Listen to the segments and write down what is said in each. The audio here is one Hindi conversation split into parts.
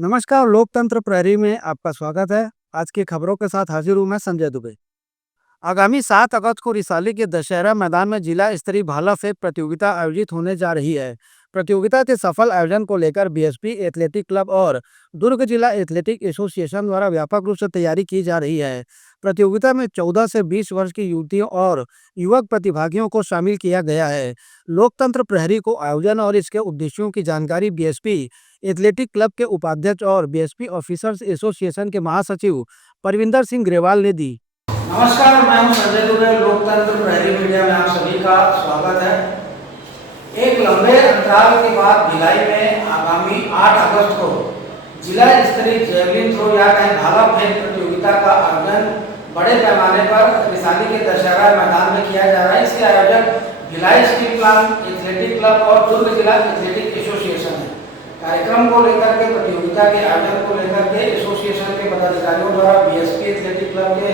नमस्कार, लोकतंत्र प्रहरी में आपका स्वागत है। आज की खबरों के साथ हाजिर हूँ मैं संजय दुबे। आगामी 7 अगस्त को रिसाली के दशहरा मैदान में जिला स्तरीय भाला फेंक प्रतियोगिता आयोजित होने जा रही है। प्रतियोगिता के सफल आयोजन को लेकर बीएसपी एथलेटिक क्लब और दुर्ग जिला एथलेटिक एसोसिएशन द्वारा व्यापक रूप से तैयारी की जा रही है। प्रतियोगिता में 14 से 20 वर्ष की युवतियों और युवक प्रतिभागियों को शामिल किया गया है। लोकतंत्र प्रहरी को आयोजन और इसके उद्देश्यों की जानकारी बीएसपी एथलेटिक क्लब के उपाध्यक्ष और बीएसपी ऑफिसर्स एसोसिएशन के महासचिव परविंदर सिंह ग्रेवाल ने दी। नमस्कार, मैं हूं संजय दुबे। लोकतंत्र प्रहरी मीडिया में आप सभी का स्वागत है। एक लंबे अंतराल के बाद भिलाई में आगामी 8 अगस्त को जिला स्तरीय जेवलिन थ्रो या कहीं भाला फेंक प्रतियोगिता का आयोजन बड़े पैमाने पर रिसाली के दशहरा मैदान में किया जा रहा है। इसके आयोजक Bhilai steel plant athletic club और दुर्ग जिला एथलेटिक एसोसिएशन है। कार्यक्रम को लेकर के, प्रतियोगिता के आयोजन को लेकर के एसोसिएशन के पदाधिकारियों द्वारा बीएसपी एथलेटिक क्लब के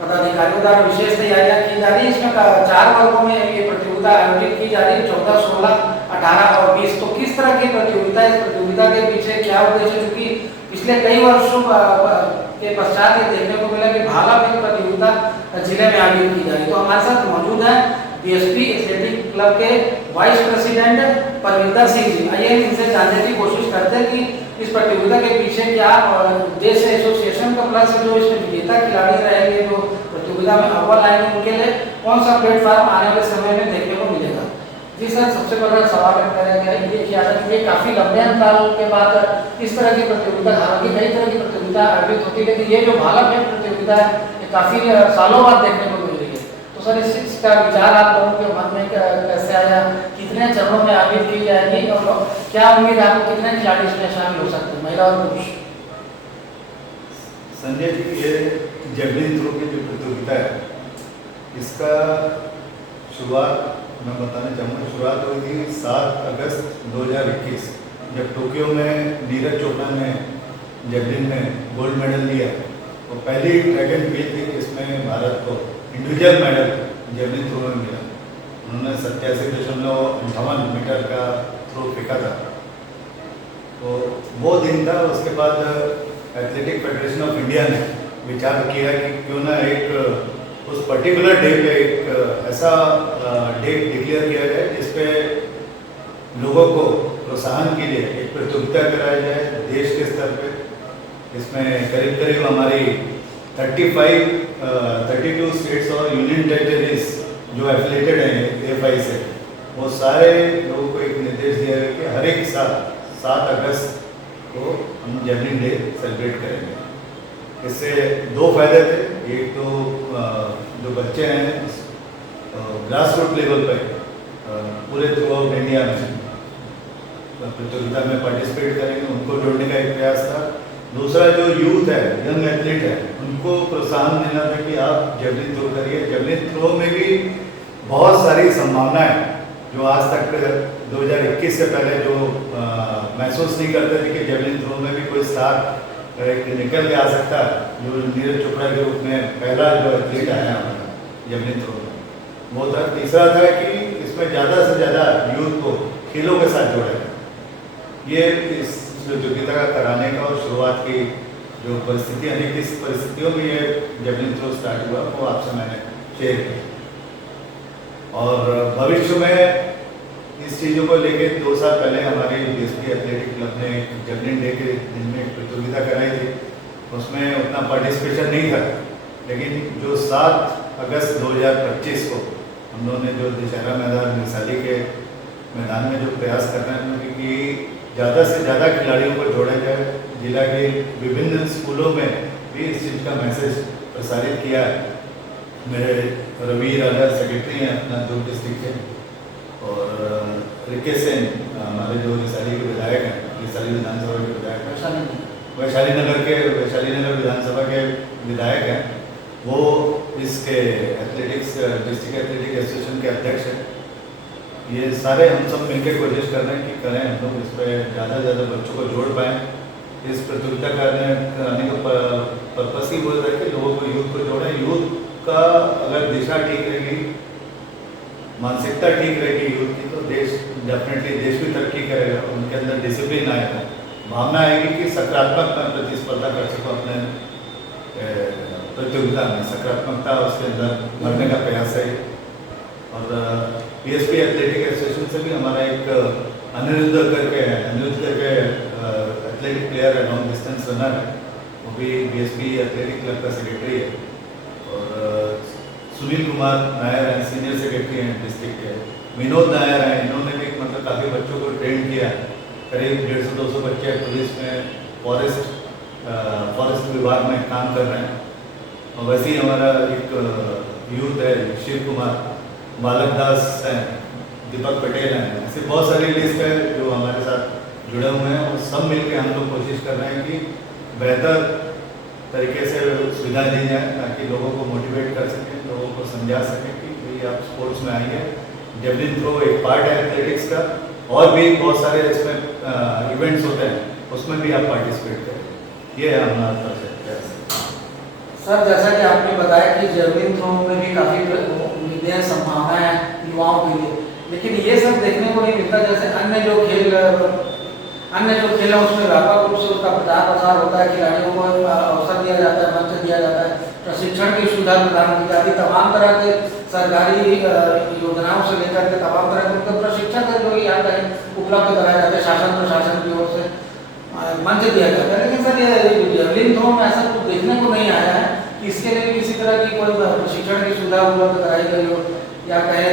पदाधिकारियों द्वारा विशेष तैयारियां की जा रही है। इसमें 4 वर्गों में ये प्रतियोगिता आयोजित की जा रही है, 14, 16, 18 और 20। तो किस तरह की प्रतियोगिता, इस प्रतियोगिता के पीछे क्या उद्देश्य है? क्योंकि पिछले कई वर्षों के पश्चात ये देखने को मिला कि भाला फेंक प्रतियोगिता जिले में आयोजित की जा रही है। तो हमारे साथ मौजूद है बीएसपी एथलेटिक क्लब के वाइस प्रेसिडेंट परविंदर सिंह जी। आइए इनसे जानने की कोशिश करते हैं कि इस प्रतियोगिता के पीछे क्या उद्देश्य है एसोसिएशन का, प्लस जो इसमें विजेता खिलाड़ी रहेंगे जो प्रतियोगिता में अव्वल आएंगे उनके लिए कौन सा प्लेटफॉर्म आने वाले समय में देखने को मिलेगा। जी सर, सबसे पहला सवाल करेंगे ये किया जाए कि काफी लंबे अंतराल के बाद इस तरह की प्रतियोगिता, हालांकि कई तरह की प्रतियोगिता आयोजित होती है, लेकिन ये जो भाला फेंक प्रतियोगिता है ये काफी सालों बाद देखने को मिल रही है। तो सर इसका विचार आप लोगों के मन में कैसे आया, कितने चरणों में आयोजित की जाएगी और क्या उम्मीद है आपको कितने खिलाड़ी इसमें शामिल हो सकते हैं, महिला और पुरुष? संजय जी, ये जेवलिन थ्रो की जो प्रतियोगिता है इसका शुरुआत मैं बताना चाहूँगा। शुरुआत हुई थी 7 अगस्त 2021 जब टोक्यो में नीरज चोपड़ा ने जेवलिन में गोल्ड मेडल लिया। वो पहली ट्रैक एंड फील्ड थी इसमें भारत को इंडिविजुअल मेडल जेवलिन थ्रो में मिला। उन्होंने 87.58 मीटर का थ्रो फेंका था। तो वो दिन था। उसके बाद एथलेटिक फेडरेशन ऑफ इंडिया ने विचार किया कि क्यों ना एक उस पर्टिकुलर डे पे एक ऐसा डेट डिक्लेयर किया जाए जिसपे लोगों को प्रोत्साहन के लिए एक प्रतियोगिता कराई जाए देश के स्तर पे। इसमें करीब करीब हमारी 32 स्टेट्स और यूनियन टेरिटरीज जो एफिलेटेड हैं एफआई से, वो सारे लोगों को एक निर्देश दिया गया कि हर एक साल 7 अगस्त को हम जेवलिन डे सेलिब्रेट करेंगे। इससे 2 फायदे थे। एक तो जो बच्चे हैं ग्रास रूट लेवल पर पूरे थ्रू आउट इंडिया में प्रतियोगिता में पार्टिसिपेट करेंगे, उनको जोड़ने का एक प्रयास था। दूसरा जो यूथ है, यंग एथलीट है, उनको प्रोत्साहन देना था कि आप जेवलिन थ्रो करिए। जेवलिन थ्रो में भी बहुत सारी संभावनाएं जो आज तक 2021 से पहले जो महसूस नहीं करते थे कि जेवलिन थ्रो में भी कोई स्टार निकल के आ सकता है, जो नीरज चोपड़ा के रूप में पहला जो एथलीट आया हमारा जेवलिन थ्रो में, वो था। तीसरा था कि इसमें ज़्यादा से ज़्यादा यूथ को खेलों के साथ जोड़ा है। ये इस प्रतियोगिता का कराने का और शुरुआत की जो परिस्थिति, अनेक किस परिस्थितियों में ये जेवलिन थ्रो स्टार्ट हुआ वो आपसे मैंने शेयर किया। और भविष्य में इस चीज़ों को लेके 2 साल पहले हमारे बीएसपी एथलेटिक क्लब ने जेवलिन डे के दिन में एक प्रतियोगिता कराई थी। उसमें उतना पार्टिसिपेशन नहीं था, लेकिन जो 7 अगस्त 2025 को हम लोगों ने जो दशहरा मैदान रिसाली के मैदान में जो प्रयास कर रहे हैं कि ज़्यादा से ज़्यादा खिलाड़ियों को जोड़ा जाए। जिला के विभिन्न स्कूलों में भी इस चीज़ का मैसेज प्रसारित किया है। मेरे रवि राजा सेक्रेटरी हैं अपना दुर्ग डिस्ट्रिक्ट के, और रिकेश सेन हमारे जो रिसाली के विधायक हैं, रिसाली विधानसभा के विधायक हैं, वैशाली नगर विधानसभा के विधायक हैं, वो इसके एथलेटिक्स डिस्ट्रिक्ट एथलेटिक एसोसिएशन के अध्यक्ष हैं। ये सारे हम सब मिलकर कोशिश कर रहे हैं कि करें हम लोग इस पर ज़्यादा से ज़्यादा बच्चों को जोड़ पाएँ। इस प्रतियोगिता कराने का पर्पस ही वो है कि लोगों को, यूथ को जोड़ें। यूथ का अगर दिशा ठीक रहेगी, मानसिकता ठीक रहेगी यूथ की, तो देश डेफिनेटली देश भी तरक्की करेगा। उनके अंदर डिसिप्लिन आएगा, भावना आएगी कि सकारात्मक मैं प्रतिस्पर्धा कर सकूँ अपने प्रतियोगिता में, सकारात्मकता उसके अंदर भरने का प्रयास है। और बीएसपी एथलेटिक एसोसिएशन से भी हमारा एक अनिरुद्ध करके एथलेटिक प्लेयर है, लॉन्ग डिस्टेंस रनर है, वो भी बीएसपी एथलेटिक क्लब का सेक्रेटरी है। और सुनील कुमार नायर हैं, सीनियर सेक्रेटरी हैं डिस्ट्रिक्ट के। विनोद नायर हैं, इन्होंने भी मतलब काफ़ी बच्चों को ट्रेन किया, करीब 150-200 बच्चे पुलिस में फॉरेस्ट विभाग में काम कर रहे हैं। और वैसे ही हमारा एक यूथ है, शिव कुमार, बालक दास हैं, दीपक पटेल हैं, ऐसे बहुत सारी लिस्ट है जो हमारे साथ जुड़े हुए हैं। और सब मिलकर हम लोग कोशिश कर रहे हैं कि बेहतर तरीके से सुविधाएं दी जाए ताकि लोगों को मोटिवेट कर सकें, लोगों को समझा सकें कि भाई आप स्पोर्ट्स में आइए। जेवलिन थ्रो एक पार्ट है एथलेटिक्स का, और भी बहुत सारे इसमें इवेंट्स होते हैं, उसमें भी आप पार्टिसिपेट करें। ये है हमारा प्रयास। सर जैसा कि आपने बताया कि जेवलिन थ्रो में भी काफ़ी उम्मीदें संभावनाएं हैं युवाओं के लिए, लेकिन ये सब देखने को नहीं मिलता। जैसे अन्य जो खेल है उसमें व्यापक रूप से उसका प्रचार प्रसार होता है, खिलाड़ियों को अवसर दिया जाता है, मंच दिया जाता है, प्रशिक्षण की सुविधा प्रदान की जाती है, तमाम तरह के सरकारी योजनाओं से लेकर के तमाम तरह के उनके प्रशिक्षण जो यहाँ कहीं उपलब्ध कराए जाते हैं, शासन प्रशासन की ओर से मंच दिया जाता है। लेकिन सर ये जेवलिन थ्रो में ऐसा कुछ देखने को नहीं आया है कि इसके लिए किसी तरह की कोई प्रशिक्षण की सुविधा उपलब्ध कराई गई हो, या कहें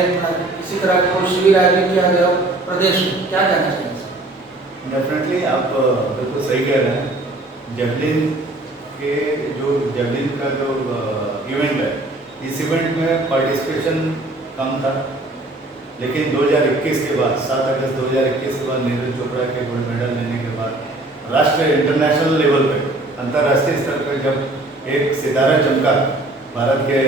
किसी तरह का कोई शिविर आयोजित किया गया हो प्रदेश में। क्या कहना चाहिए? डेफिनेटली आप बिल्कुल सही कह रहे हैं। जेवलिन का जो इवेंट है, इस इवेंट में पार्टिसिपेशन कम था, लेकिन 2021 के बाद 7 अगस्त 2021 के बाद नीरज चोपड़ा के गोल्ड मेडल लेने के बाद राष्ट्रीय इंटरनेशनल लेवल पे, अंतर्राष्ट्रीय स्तर पर जब एक सितारा चमका भारत के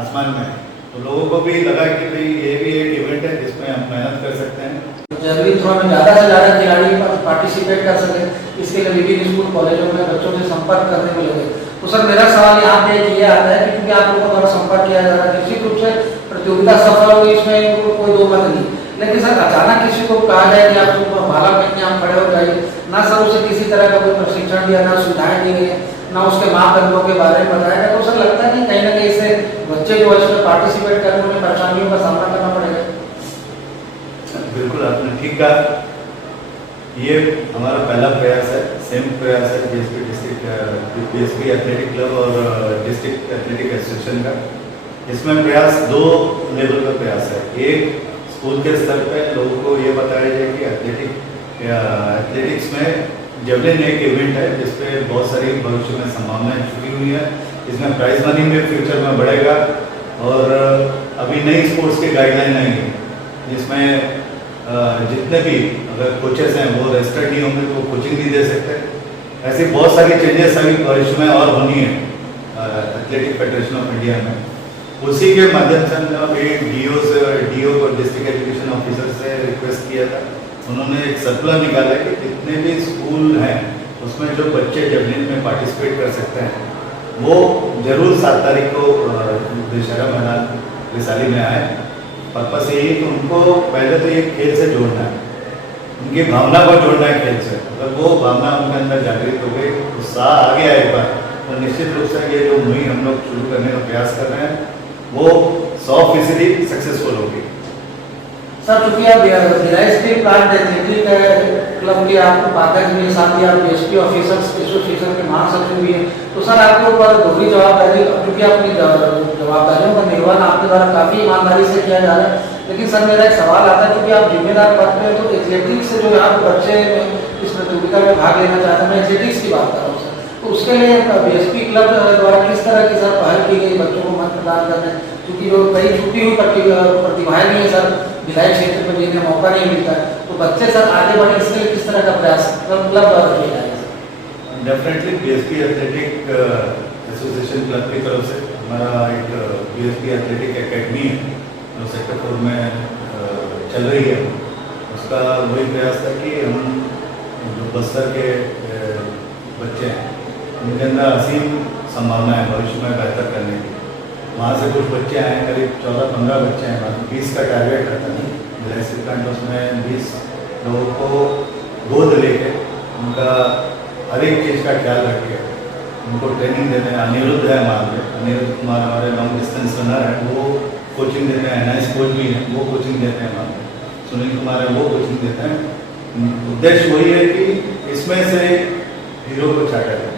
आसमान में, तो लोगों को भी लगा कि भाई ये भी एक इवेंट है जिसमें हम मेहनत कर सकते हैं। जेवलिन थ्रो में ज़्यादा से ज़्यादा खिलाड़ी पार्टिसिपेट कर सके, इसके लिए विभिन्न स्कूल कॉलेजों में बच्चों से संपर्क करने में लगे। तो सर मेरा सवाल यहाँ पे ये आता है कि क्योंकि आप लोगों द्वारा संपर्क किया जा रहा है, निश्चित रूप से प्रतियोगिता सफल होगी, इसमें कोई दो मत नहीं। लेकिन सर अचानक किसी को कहा जाए कि आप भाला फेंकने आप खड़े हो जाइए, ना सर उसे किसी तरह का कोई प्रशिक्षण दिया, ना सुविधाएं दी गई, ना उसके मापदंडों के बारे में बताया गया, तो सर लगता है कि कहीं ना कहीं इससे बच्चे जो इसमें पार्टिसिपेट करने में परेशानियों का सामना करना पड़ेगा। बिल्कुल आपने ठीक कहा। ये हमारा पहला प्रयास है, संयुक्त प्रयास है बीएसपी एथलेटिक क्लब और डिस्ट्रिक्ट एथलेटिक एसोसिएशन का। इसमें प्रयास 2 लेवल का प्रयास है। एक, स्कूल के स्तर पे लोगों को ये बताया जाए कि एथलेटिक्स में जेवलिन एक इवेंट है जिसपे बहुत सारी भविष्य में संभावनाएं छुपी हुई है। इसमें प्राइज मनी में फ्यूचर में बढ़ेगा, और अभी नई स्पोर्ट्स की गाइडलाइन आएंगी जिसमें जितने भी अगर कोचेस हैं वो रजिस्टर्ड नहीं होंगे तो कोचिंग नहीं दे सकते। ऐसी बहुत सारी चेंजेस अभी भविष्य में और होनी है एथलेटिक फेडरेशन ऑफ इंडिया में। उसी के माध्यम से हमने अभी डीओ को डिस्ट्रिक्ट एजुकेशन ऑफिसर से रिक्वेस्ट किया था। उन्होंने एक सर्कुलर निकाला कि जितने भी स्कूल हैं उसमें जो बच्चे जेवलिन में पार्टिसिपेट कर सकते हैं वो जरूर 7 तारीख को दशहरा मैदान वैशाली में आए। पर्पस यही है कि उनको पहले तो ये खेल से जोड़ना है, उनकी भावना को जोड़ना है खेल से। अगर वो भावना उनके अंदर जागृत हो गई, उत्साह आ गया एक बार, तो निश्चित रूप से ये जो मुहिम हम लोग शुरू करने का प्रयास कर रहे हैं वो 100% सक्सेसफुल होगी। सर चूंकि आप Bhilai steel plant athletic club के आप उपाध्यक्ष भी, साथ ही आप बीएसपी ऑफिसर्स एसोसिएशन के महासचिव भी हैं, तो सर आपके ऊपर दोहरी जवाबदारी, क्योंकि अपनी जवाबदारियों का निर्वहन आपके द्वारा काफ़ी ईमानदारी से किया जा रहा है। लेकिन सर मेरा एक सवाल आता है, क्योंकि आप जिम्मेदार पद पे, तो एथलेटिक्स से जो यहाँ पे बच्चे इस प्रतियोगिता में भाग लेना चाहते हैं, मैं एथलेटिक्स की बात कर रहा हूँ सर, तो उसके लिए बीएसपी क्लब द्वारा किस तरह की सर पहल की गई बच्चों को मत प्रदान करने, क्योंकि जो कई छुपी हुई प्रतिभाएं भी हैं सर भिलाई क्षेत्र में जिन्हें मौका नहीं मिलता है, तो बच्चे सर आगे बढ़े, इसके लिए किस तरह का प्रयास क्लब द्वारा किया जाएगा? Definitely BSP athletic association club की तरफ से हमारा एक बीएसपी एथलेटिक एकेडमी है जो सेक्टर 4 में चल रही है। उसका वही प्रयास था कि हम जो बस्तर के बच्चे हैं उनके अंदर असीम संभावना है भविष्य में बेहतर करने की। वहाँ से कुछ बच्चे आए, करीब 14-15 बच्चे हैं, 20 का टारगेट रहता है। भिलाई स्टील प्लांट उसमें 20 लोगों को गोद लेके उनका हर एक चीज़ का ख्याल रख के उनको ट्रेनिंग देते हैं। अनिरुद्ध है हमारे में, अनिरुद्ध कुमार हमारे लॉन्ग डिस्टेंस रनर है, वो कोचिंग देते हैं। NIS कोच भी हैं, वो कोचिंग देते हैं हमारे। सुनील कुमार है, वो कोचिंग देते हैं। उद्देश्य वही है कि इसमें से हीरो को छाटा जाए।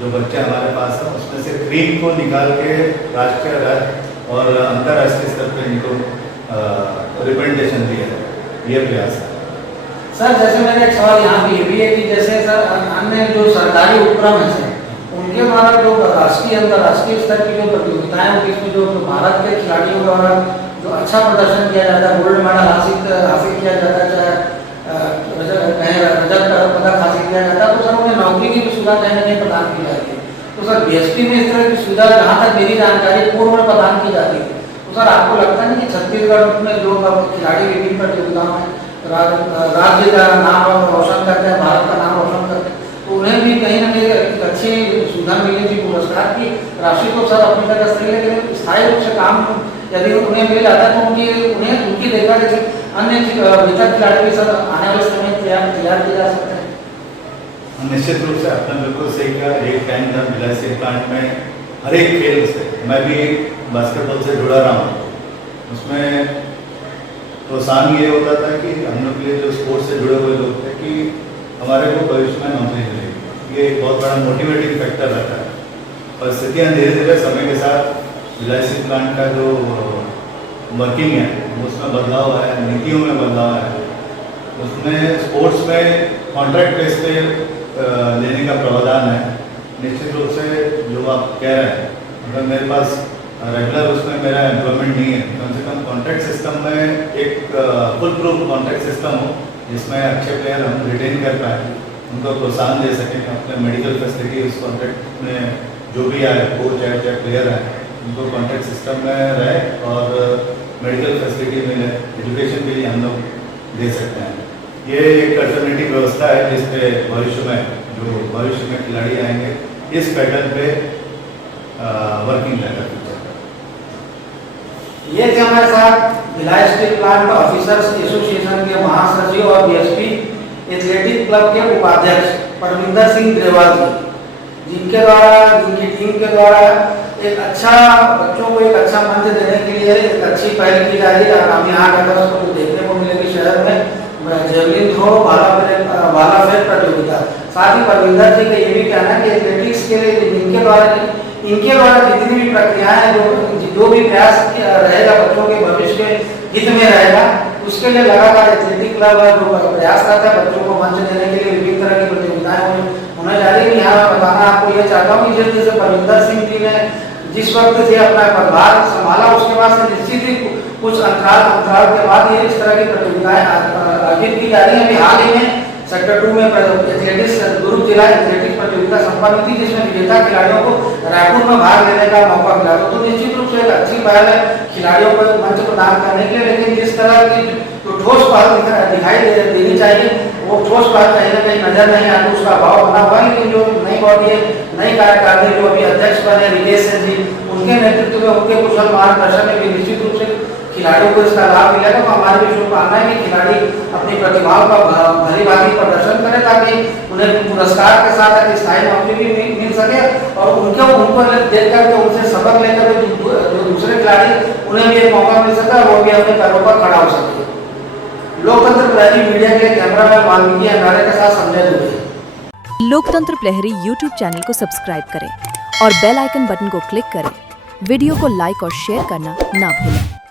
जो बच्चे हमारे पास हैं उसमें से क्रीम को निकाल के राष्ट्रीय राज्य और अंतर्राष्ट्रीय स्तर पर इनको रिप्रेजेंटेशन दिया है, ये प्रयास है। सर जैसे मेरा एक सवाल यहाँ पे ये भी है कि जैसे सर अन्य जो सरकारी उपक्रम है सर, उनके द्वारा जो राष्ट्रीय अंतर्राष्ट्रीय स्तर की जो प्रतियोगिताएं होती है उसमें जो भारत के खिलाड़ियों द्वारा जो अच्छा प्रदर्शन किया जाता है, गोल्ड मेडल हासिल किया जाता है, चाहे रजत पदक हासिल किया जाता है, तो सर उन्हें नौकरी की भी सुविधा कहीं न कहीं प्रदान की जाती है। तो सर BSP में इस तरह की सुविधा जहाँ तक मेरी जानकारी पूर्व में प्रदान की जाती है, तो सर आपको लगता नहीं कि छत्तीसगढ़ में जो खिलाड़ी विभिन्न प्रतियोगिताओं में राज्य का नाम रोशन करते हैं, भारत का नाम रोशन करते हैं, तो उन्हें भी कहीं ना कहीं एक अच्छी सुविधा मिलनी थी पुरस्कार की राशि तो सर अपनी तरह सही है, लेकिन स्थायी रूप से काम यदि उन्हें मिल जाता है तो उनकी देखा देखी अन्य बेहतर खिलाड़ी भी सर आने वाले समय में तैयार किए जा सकते हैं। निश्चित रूप से आपने बिल्कुल सही कहा। एक टाइम था भिलाई स्टील प्लांट में हर एक खेल से, मैं भी बास्केटबॉल से जुड़ा रहा हूँ, उसमें प्रोत्साहन ये होता था कि हम लोग के लिए जो स्पोर्ट्स से जुड़े हुए लोग थे कि हमारे को भविष्य में नौकरी मिलेगी, ये एक बहुत बड़ा मोटिवेटिंग फैक्टर रहता है। और स्थितियाँ धीरे धीरे समय के साथ भिलाई स्टील प्लांट का जो वर्किंग है उसमें बदलाव है, नीतियों में बदलाव है, उसमें स्पोर्ट्स में कॉन्ट्रैक्ट बेस पे लेने का प्रावधान है। निश्चित रूप से जो आप कह रहे हैं, अगर मेरे पास रेगुलर उसमें मेरा एम्प्लॉयमेंट नहीं है, कम से कम कॉन्ट्रैक्ट सिस्टम में एक फुल प्रूफ कॉन्ट्रैक्ट सिस्टम हो जिसमें अच्छे प्लेयर हम रिटेन कर पाएँ, उनको प्रोत्साहन दे सकें, अपने मेडिकल फैसिलिटी उस कॉन्ट्रैक्ट में जो भी आए, कोच है चाहे प्लेयर है, उनको कॉन्ट्रैक्ट सिस्टम में रहे और मेडिकल फैसिलिटी मिले, एजुकेशन के लिए हम लोग दे सकते हैं। ये एक अल्टरनेटिव व्यवस्था है जिसपे भविष्य में खिलाड़ी आएंगे इस पैटर्न पे वर्किंग रहेगा। ये थे हमारे साथ Bhilai steel plant officers association के महासचिव और BSP एथलेटिक क्लब के उपाध्यक्ष परमिंदर सिंह ग्रेवाल जी, जिनकी टीम के द्वारा एक अच्छा बच्चों को एक अच्छा मंच देने के लिए एक अच्छी पहल की जा रही है। आगामी 8 अगस्त को देखने को मिलेगी शहर में जेवलिन थ्रो, भाला फेंक प्रतियोगिता। साथ ही परमिंदर जी का ये भी कहना है कि एथलेटिक्स के लिए इनके द्वारा जितनी भी प्रक्रियाएं जो भी प्रयास रहेगा बच्चों के भविष्य के हित में रहेगा, उसके लिए लगातार एथलेटिक क्लब जो प्रयास करता है बच्चों को मंच देने के लिए विभिन्न तरह की प्रतियोगिताएं होने जा रही है। यहाँ बताना आपको यह चाहता हूँ कि जैसे परमिंदर सिंह जी ने जिस वक्त से अपना पदभार संभाला उसके बाद से निश्चित ही कुछ अंतराल के बाद ये इस तरह की प्रतियोगिताएं आयोजित की जा रही है। अभी हाल ही में सेक्टर 2 में एथलेटिक्स गुरु जिला एथलेटिक्स प्रतियोगिता संपन्न हुई थी, जिसमें विजेता खिलाड़ियों को रायपुर में भाग लेने का मौका मिला। तो निश्चित रूप से एक अच्छी पहल है खिलाड़ियों को मंच प्रदान करने के लिए, लेकिन जिस तरह की जो ठोस पहल दिखाई देनी चाहिए वो ठोस पहल कहीं ना कहीं नजर नहीं आती, उसका अभाव बना हुआ है। लेकिन जो नई बॉडी है, नई कार्यकारिणी जो अभी अध्यक्ष बने रितेश सिंह जी, उनके नेतृत्व में उनके कुशल मार्गदर्शन में भी निश्चित रूप से खिलाड़ियों को इसका लाभ मिलेगा। तो हमारी भी शुभकामना है कि खिलाड़ी अपनी प्रतिभाओं का भली भांति प्रदर्शन करें ताकि उन्हें पुरस्कार के साथ एक स्थायी नौकरी भी मिल सके और उनको देख करके उनसे सबक लेकर जो दूसरे खिलाड़ी उन्हें भी एक मौका मिल सके और वो भी अपने पैरों पर खड़ा हो सके। लोकतंत्र प्रहरी मीडिया के कैमरा मैन वाल्मीकि अंगारे के साथ संजय दुबे। लोकतंत्र प्रहरी YouTube चैनल को सब्सक्राइब करें और बेल आइकन बटन को क्लिक करें। वीडियो को लाइक और शेयर करना ना भूलें।